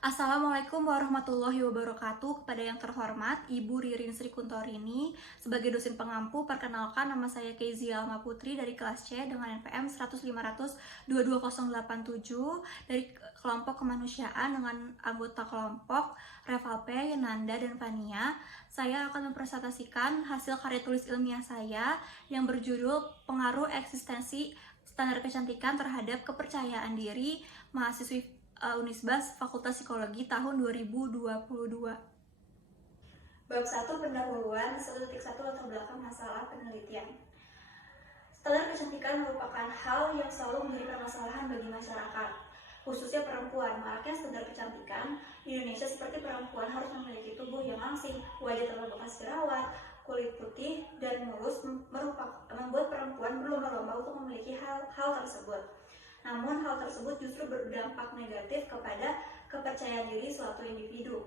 Assalamualaikum warahmatullahi wabarakatuh. Kepada yang terhormat Ibu Ririn Sri Kuntorini, sebagai dosen pengampu, perkenalkan nama saya Kezia Alma Putri dari kelas C dengan NPM 10050022087 dari kelompok kemanusiaan dengan anggota kelompok Revalpe, Yenanda, dan Fania. Saya akan mempresentasikan hasil karya tulis ilmiah saya yang berjudul Pengaruh Eksistensi Standar Kecantikan Terhadap Kepercayaan Diri Mahasiswi Unisbas Fakultas Psikologi tahun 2022. Bab 1 pendahuluan 1.1 latar belakang masalah penelitian. Standar kecantikan merupakan hal yang selalu menjadi permasalahan bagi masyarakat, khususnya perempuan. Maraknya standar kecantikan di Indonesia seperti perempuan harus memiliki tubuh yang langsing, wajah tanpa bekas jerawat, kulit putih dan mulus membuat perempuan berlomba-lomba untuk memiliki hal tersebut. Namun hal tersebut justru berdampak negatif kepada kepercayaan diri suatu individu.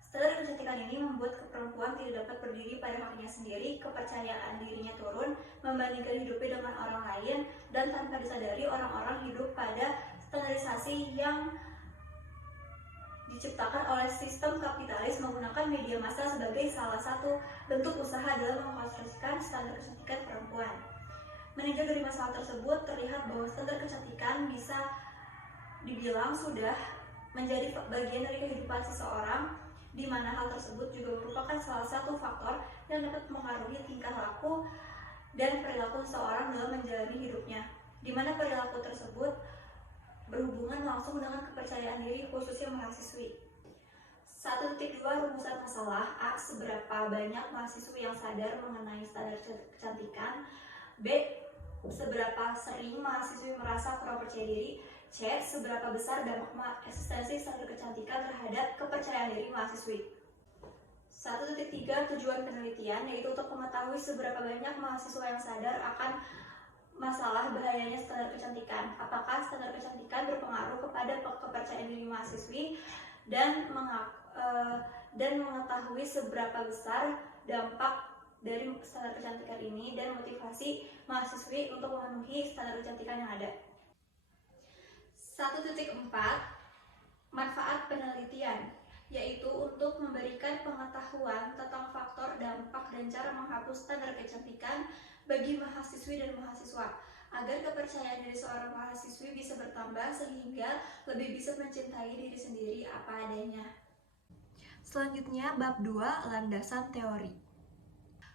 Standar kecantikan ini membuat perempuan tidak dapat berdiri pada kakinya sendiri, kepercayaan dirinya turun, membandingkan hidupnya dengan orang lain, dan tanpa disadari orang-orang hidup pada standarisasi yang diciptakan oleh sistem kapitalis menggunakan media massa sebagai salah satu bentuk usaha dalam mengkonstruksikan standar kecantikan perempuan. Meninjau dari masalah tersebut, terlihat bahwa standar kecantikan bisa dibilang sudah menjadi bagian dari kehidupan seseorang, di mana hal tersebut juga merupakan salah satu faktor yang dapat mempengaruhi tingkah laku dan perilaku seseorang dalam menjalani hidupnya, di mana perilaku tersebut berhubungan langsung dengan kepercayaan diri khususnya mahasiswi. 1.2 Rumusan masalah. A. Seberapa banyak mahasiswa yang sadar mengenai standar kecantikan? B. Seberapa sering mahasiswi merasa kurang percaya diri? C. Seberapa besar dampak eksistensi standar kecantikan terhadap kepercayaan diri mahasiswi? 1.3 Tujuan penelitian, yaitu untuk mengetahui seberapa banyak mahasiswa yang sadar akan masalah bahayanya standar kecantikan. Apakah standar kecantikan berpengaruh kepada kepercayaan diri mahasiswi dan mengetahui seberapa besar dampak dari standar kecantikan ini dan motivasi mahasiswi untuk memenuhi standar kecantikan yang ada. 1.4 Manfaat penelitian, yaitu untuk memberikan pengetahuan tentang faktor, dampak, dan cara menghapus standar kecantikan bagi mahasiswi dan mahasiswa, agar kepercayaan diri seorang mahasiswi bisa bertambah sehingga lebih bisa mencintai diri sendiri apa adanya. Selanjutnya, bab 2 landasan teori.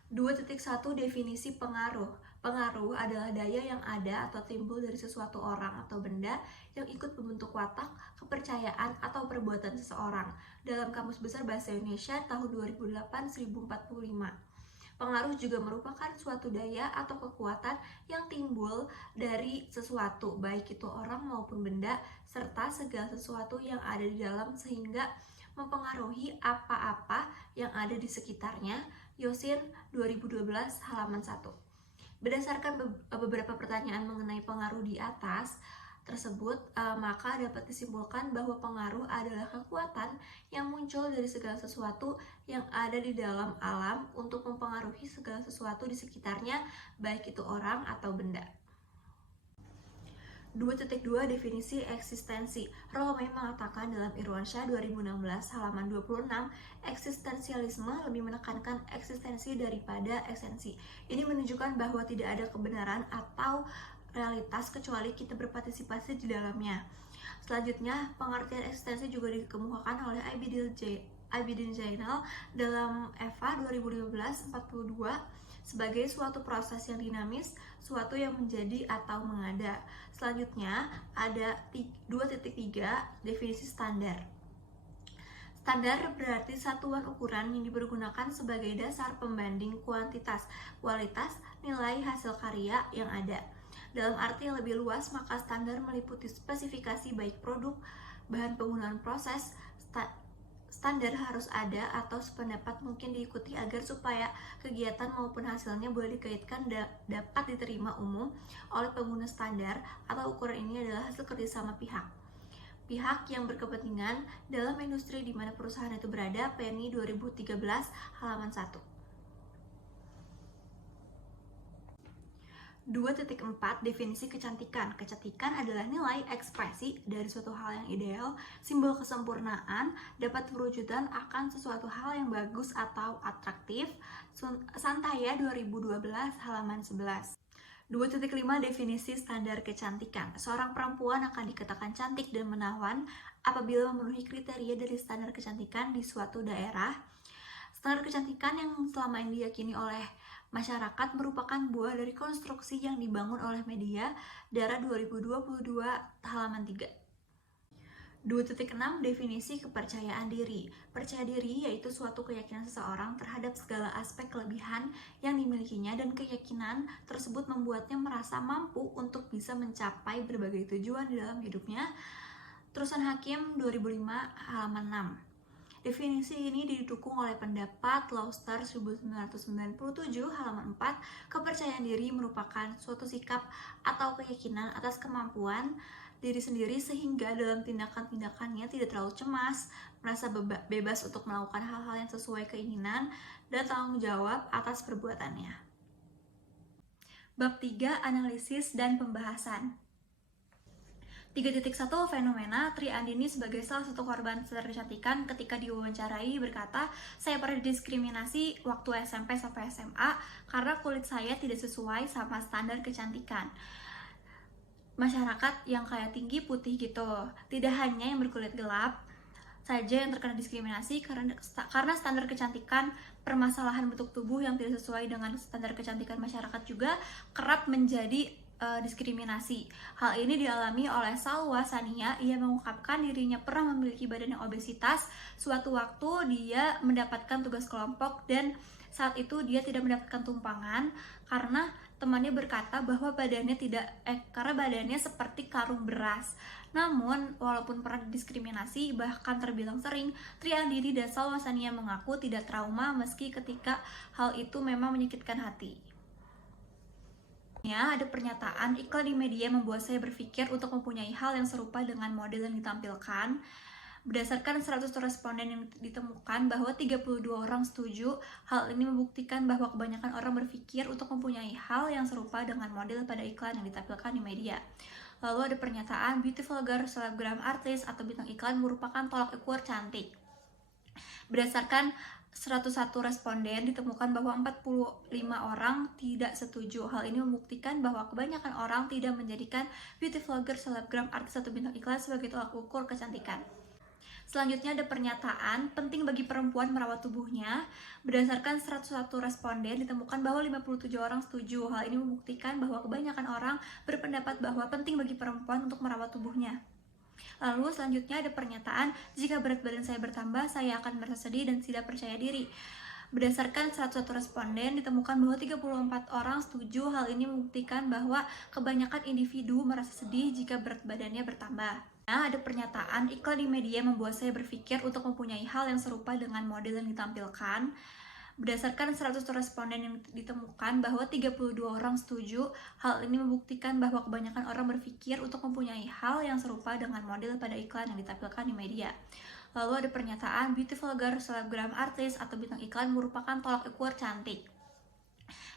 2.1 Definisi pengaruh. Pengaruh adalah daya yang ada atau timbul dari sesuatu orang atau benda yang ikut membentuk watak, kepercayaan, atau perbuatan seseorang. Dalam Kamus Besar Bahasa Indonesia tahun 2008 1045. Pengaruh juga merupakan suatu daya atau kekuatan yang timbul dari sesuatu, baik itu orang maupun benda, serta segala sesuatu yang ada di dalam sehingga mempengaruhi apa-apa yang ada di sekitarnya. Yosin 2012 halaman 1. Berdasarkan beberapa pertanyaan mengenai pengaruh di atas tersebut, maka dapat disimpulkan bahwa pengaruh adalah kekuatan yang muncul dari segala sesuatu yang ada di dalam alam untuk mempengaruhi segala sesuatu di sekitarnya, baik itu orang atau benda. 2.2 Definisi eksistensi. Rolome mengatakan dalam Irwansyah 2016 halaman 26, eksistensialisme lebih menekankan eksistensi daripada esensi. Ini menunjukkan bahwa tidak ada kebenaran atau realitas kecuali kita berpartisipasi di dalamnya. Selanjutnya, pengertian eksistensi juga dikemukakan oleh Abidin Zainal dalam Eva 2015-42 sebagai suatu proses yang dinamis, suatu yang menjadi atau mengada. Selanjutnya, ada 2.3 Definisi standar. Standar berarti satuan ukuran yang dipergunakan sebagai dasar pembanding kuantitas, kualitas, nilai hasil karya yang ada. Dalam arti yang lebih luas, maka standar meliputi spesifikasi baik produk, bahan penggunaan proses. Standar harus ada atau sependapat mungkin diikuti agar supaya kegiatan maupun hasilnya boleh dikaitkan dapat diterima umum oleh pengguna standar, atau ukuran ini adalah hasil kerjasama pihak yang berkepentingan dalam industri di mana perusahaan itu berada. PNI 2013 halaman 1. 2.4 Definisi kecantikan. Kecantikan adalah nilai ekspresi dari suatu hal yang ideal, simbol kesempurnaan, dapat perwujudan akan sesuatu hal yang bagus atau atraktif. Santaya 2012 halaman 11. 2.5 Definisi standar kecantikan. Seorang perempuan akan dikatakan cantik dan menawan apabila memenuhi kriteria dari standar kecantikan di suatu daerah. Standar kecantikan yang selama ini diyakini oleh masyarakat merupakan buah dari konstruksi yang dibangun oleh media. Dara 2022 halaman 3. 2.6 Definisi kepercayaan diri. Percaya diri yaitu suatu keyakinan seseorang terhadap segala aspek kelebihan yang dimilikinya, dan keyakinan tersebut membuatnya merasa mampu untuk bisa mencapai berbagai tujuan di dalam hidupnya. Terusan Hakim 2005 halaman 6. Definisi ini didukung oleh pendapat Lauster 1997 halaman 4. Kepercayaan diri merupakan suatu sikap atau keyakinan atas kemampuan diri sendiri sehingga dalam tindakan-tindakannya tidak terlalu cemas, merasa bebas untuk melakukan hal-hal yang sesuai keinginan, dan tanggung jawab atas perbuatannya. Bab 3 Analisis dan Pembahasan. 3.1 Fenomena. Tri Andini sebagai salah satu korban standar kecantikan ketika diwawancarai berkata, "Saya pernah didiskriminasi waktu SMP sampai SMA karena kulit saya tidak sesuai sama standar kecantikan. Masyarakat yang kayak tinggi putih gitu. Tidak hanya yang berkulit gelap saja yang terkena diskriminasi karena standar kecantikan, permasalahan bentuk tubuh yang tidak sesuai dengan standar kecantikan masyarakat juga kerap menjadi diskriminasi. Hal ini dialami oleh Salwa Sania. Ia mengungkapkan dirinya pernah memiliki badan yang obesitas. Suatu waktu dia mendapatkan tugas kelompok dan saat itu dia tidak mendapatkan tumpangan karena temannya berkata bahwa karena badannya seperti karung beras. Namun, walaupun pernah didiskriminasi, bahkan terbilang sering, Tri Andini dan Salwa Sania mengaku tidak trauma meski ketika hal itu memang menyakitkan hati. Ada pernyataan, iklan di media membuat saya berpikir untuk mempunyai hal yang serupa dengan model yang ditampilkan. Berdasarkan 100 responden yang ditemukan bahwa 32 orang setuju. Hal ini membuktikan bahwa kebanyakan orang berpikir untuk mempunyai hal yang serupa dengan model pada iklan yang ditampilkan di media. Lalu ada pernyataan, beauty vlogger, selebgram, artis, atau bintang iklan merupakan tolak ukur cantik. Berdasarkan 101 responden ditemukan bahwa 45 orang tidak setuju. Hal ini membuktikan bahwa kebanyakan orang tidak menjadikan beauty vlogger, selebgram, artis, atau bintang iklan sebagai tolak ukur kecantikan. Selanjutnya ada pernyataan, penting bagi perempuan merawat tubuhnya. Berdasarkan 101 responden ditemukan bahwa 57 orang setuju. Hal ini membuktikan bahwa kebanyakan orang berpendapat bahwa penting bagi perempuan untuk merawat tubuhnya. Lalu selanjutnya ada pernyataan, jika berat badan saya bertambah, saya akan merasa sedih dan tidak percaya diri. Berdasarkan 101 responden ditemukan bahwa 34 orang setuju. Hal ini membuktikan bahwa kebanyakan individu merasa sedih jika berat badannya bertambah. Ada pernyataan, iklan di media membuat saya berpikir untuk mempunyai hal yang serupa dengan model yang ditampilkan. Berdasarkan 100 responden yang ditemukan bahwa 32 orang setuju. Hal ini membuktikan bahwa kebanyakan orang berpikir untuk mempunyai hal yang serupa dengan model pada iklan yang ditampilkan di media. Lalu ada pernyataan, beauty vlogger, selebgram, artis, atau bintang iklan merupakan tolak ukur cantik.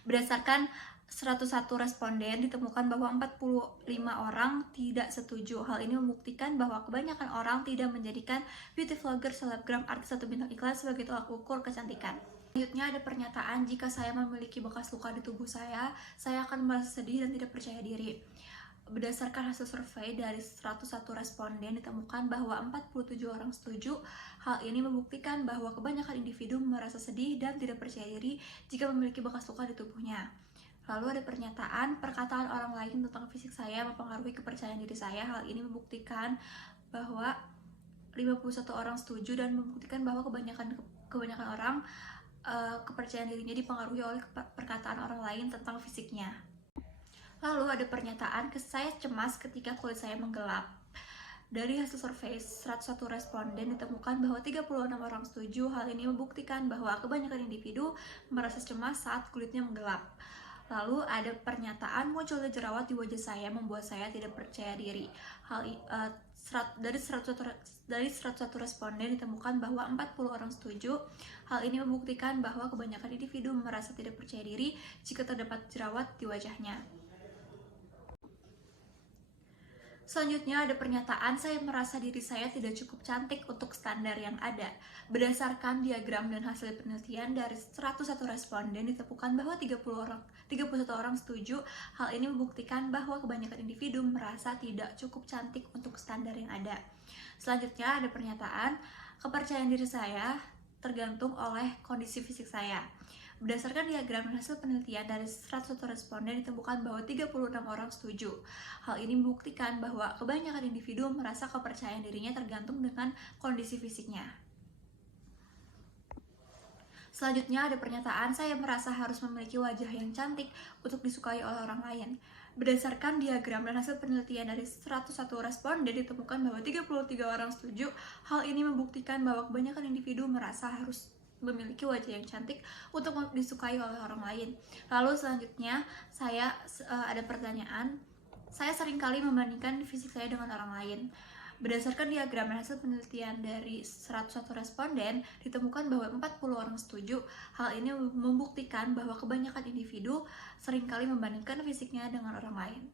Berdasarkan 101 responden ditemukan bahwa 45 orang tidak setuju. Hal ini membuktikan bahwa kebanyakan orang tidak menjadikan beauty vlogger, selebgram, artis, atau bintang iklan sebagai tolak ukur kecantikan. Selanjutnya ada pernyataan, jika saya memiliki bekas luka di tubuh saya akan merasa sedih dan tidak percaya diri. Berdasarkan hasil survei dari 101 responden ditemukan bahwa 47 orang setuju. Hal ini membuktikan bahwa kebanyakan individu merasa sedih dan tidak percaya diri jika memiliki bekas luka di tubuhnya. Lalu ada pernyataan, perkataan orang lain tentang fisik saya mempengaruhi kepercayaan diri saya. Hal ini membuktikan bahwa 51 orang setuju dan membuktikan bahwa kebanyakan orang kepercayaan dirinya dipengaruhi oleh perkataan orang lain tentang fisiknya. Lalu ada pernyataan, saya cemas ketika kulit saya menggelap. Dari hasil survei 101 responden ditemukan bahwa 36 orang setuju. Hal ini membuktikan bahwa kebanyakan individu merasa cemas saat kulitnya menggelap. Lalu ada pernyataan, munculnya jerawat di wajah saya membuat saya tidak percaya diri. Dari 101 responden ditemukan bahwa 40 orang setuju. Hal ini membuktikan bahwa kebanyakan individu merasa tidak percaya diri jika terdapat jerawat di wajahnya. Selanjutnya ada pernyataan, saya merasa diri saya tidak cukup cantik untuk standar yang ada. Berdasarkan diagram dan hasil penelitian dari 101 responden ditemukan bahwa 31 orang setuju. Hal ini membuktikan bahwa kebanyakan individu merasa tidak cukup cantik untuk standar yang ada. Selanjutnya ada pernyataan, kepercayaan diri saya tergantung oleh kondisi fisik saya. Berdasarkan diagram dan hasil penelitian dari 101 responden ditemukan bahwa 36 orang setuju. Hal ini membuktikan bahwa kebanyakan individu merasa kepercayaan dirinya tergantung dengan kondisi fisiknya. Selanjutnya ada pernyataan, saya merasa harus memiliki wajah yang cantik untuk disukai oleh orang lain. Berdasarkan diagram dan hasil penelitian dari 101 responden ditemukan bahwa 33 orang setuju. Hal ini membuktikan bahwa kebanyakan individu merasa harus memiliki wajah yang cantik untuk disukai oleh orang lain. Lalu selanjutnya ada pertanyaan, saya seringkali membandingkan fisik saya dengan orang lain. Berdasarkan diagram dan hasil penelitian dari 101 responden ditemukan bahwa 40 orang setuju. Hal ini membuktikan bahwa kebanyakan individu seringkali membandingkan fisiknya dengan orang lain.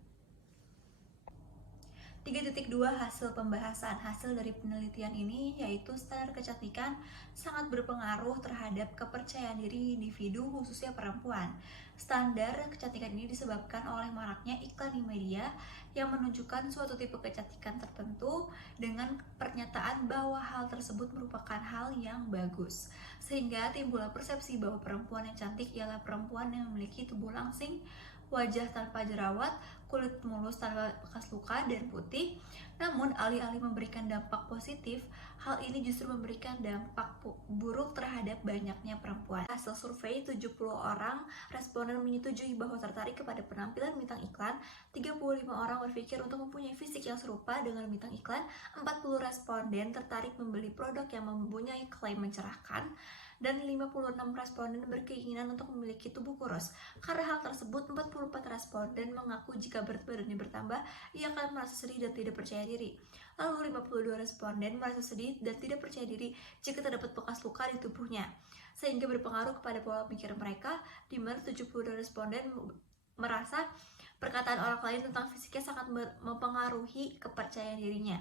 3.2 hasil pembahasan. Hasil dari penelitian ini yaitu standar kecantikan sangat berpengaruh terhadap kepercayaan diri individu, khususnya perempuan. Standar kecantikan ini disebabkan oleh maraknya iklan di media yang menunjukkan suatu tipe kecantikan tertentu dengan pernyataan bahwa hal tersebut merupakan hal yang bagus, sehingga timbullah persepsi bahwa perempuan yang cantik ialah perempuan yang memiliki tubuh langsing, wajah tanpa jerawat, kulit mulus tanpa bekas luka dan putih. Namun alih-alih memberikan dampak positif, hal ini justru memberikan dampak buruk terhadap banyaknya perempuan. Hasil survei 70 orang responden menyetujui bahwa tertarik kepada penampilan bintang iklan. 35 orang berpikir untuk mempunyai fisik yang serupa dengan bintang iklan. 40 responden tertarik membeli produk yang mempunyai klaim mencerahkan. Dan 56 responden berkeinginan untuk memiliki tubuh kurus. Karena hal tersebut, 44 responden mengaku jika berat badannya bertambah, ia akan merasa sedih dan tidak percaya diri. Lalu 52 responden merasa sedih dan tidak percaya diri jika terdapat bekas luka di tubuhnya, sehingga berpengaruh kepada pola pikir mereka, di mana 72 responden merasa perkataan orang lain tentang fisiknya sangat mempengaruhi kepercayaan dirinya.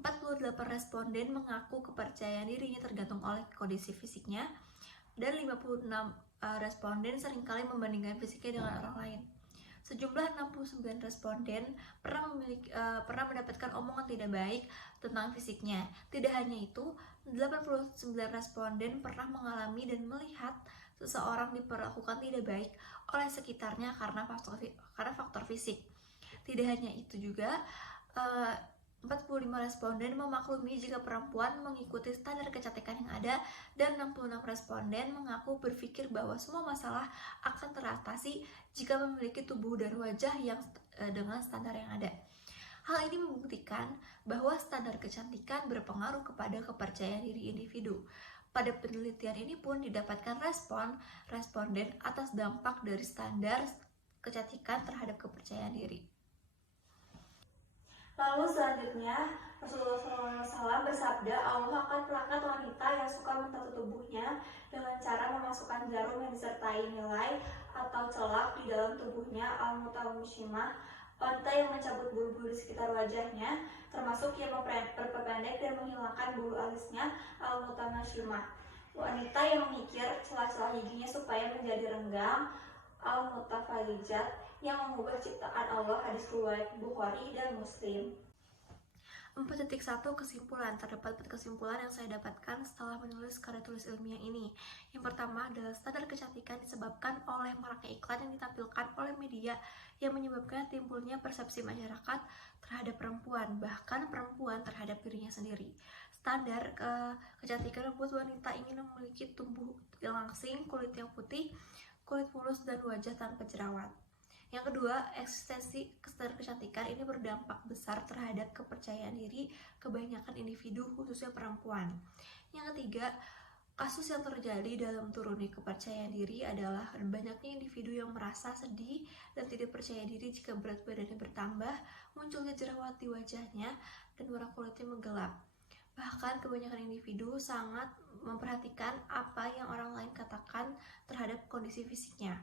48 responden mengaku kepercayaan dirinya tergantung oleh kondisi fisiknya, dan 56 responden seringkali membandingkan fisiknya dengan orang lain. Sejumlah 69 responden pernah mendapatkan omongan tidak baik tentang fisiknya. Tidak hanya itu, 89 responden pernah mengalami dan melihat seseorang diperlakukan tidak baik oleh sekitarnya karena faktor fisik. Tidak hanya itu juga, 45 responden memaklumi jika perempuan mengikuti standar kecantikan yang ada, dan 66 responden mengaku berpikir bahwa semua masalah akan teratasi jika memiliki tubuh dan wajah yang dengan standar yang ada. Hal ini membuktikan bahwa standar kecantikan berpengaruh kepada kepercayaan diri individu. Pada penelitian ini pun didapatkan responden atas dampak dari standar kecantikan terhadap kepercayaan diri. Lalu selanjutnya, Rasulullah SAW bersabda, Allah akan melaknat wanita yang suka mentato tubuhnya dengan cara memasukkan jarum yang disertai nilai atau celak di dalam tubuhnya, al-mutawashimah, wanita yang mencabut bulu-bulu di sekitar wajahnya, termasuk yang memperpendek dan menghilangkan bulu alisnya, al-mutamashimah, wanita yang mengikir celah-celah giginya supaya menjadi renggang, al-mutafalijat, yang mengubah ciptaan Allah. Hadis riwayat Bukhari dan Muslim. 4.1 kesimpulan. Terdapat 4 kesimpulan yang saya dapatkan setelah menulis karya tulis ilmiah ini. Yang pertama adalah standar kecantikan disebabkan oleh maraknya iklan yang ditampilkan oleh media yang menyebabkan timbulnya persepsi masyarakat terhadap perempuan, bahkan perempuan terhadap dirinya sendiri. Standar kecantikan membuat wanita ingin memiliki tubuh yang langsing, kulit yang putih, kulit mulus, dan wajah tanpa jerawat. Yang kedua, eksistensi standar kecantikan ini berdampak besar terhadap kepercayaan diri kebanyakan individu, khususnya perempuan. Yang ketiga, kasus yang terjadi dalam turunnya kepercayaan diri adalah banyaknya individu yang merasa sedih dan tidak percaya diri jika berat badannya bertambah, munculnya jerawat di wajahnya, dan warna kulitnya menggelap. Bahkan kebanyakan individu sangat memperhatikan apa yang orang lain katakan terhadap kondisi fisiknya,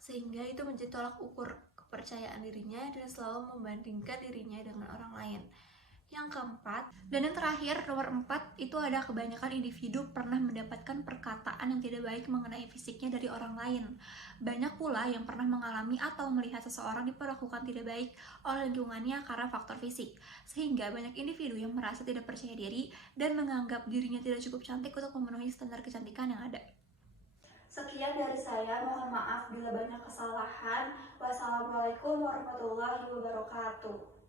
sehingga itu menjadi tolak ukur kepercayaan dirinya dan selalu membandingkan dirinya dengan orang lain. Yang keempat, dan yang terakhir, nomor 4, itu ada kebanyakan individu pernah mendapatkan perkataan yang tidak baik mengenai fisiknya dari orang lain. Banyak pula yang pernah mengalami atau melihat seseorang diperlakukan tidak baik oleh lingkungannya karena faktor fisik. Sehingga banyak individu yang merasa tidak percaya diri dan menganggap dirinya tidak cukup cantik untuk memenuhi standar kecantikan yang ada. Sekian dari saya, mohon maaf bila banyak kesalahan. Wassalamualaikum warahmatullahi wabarakatuh.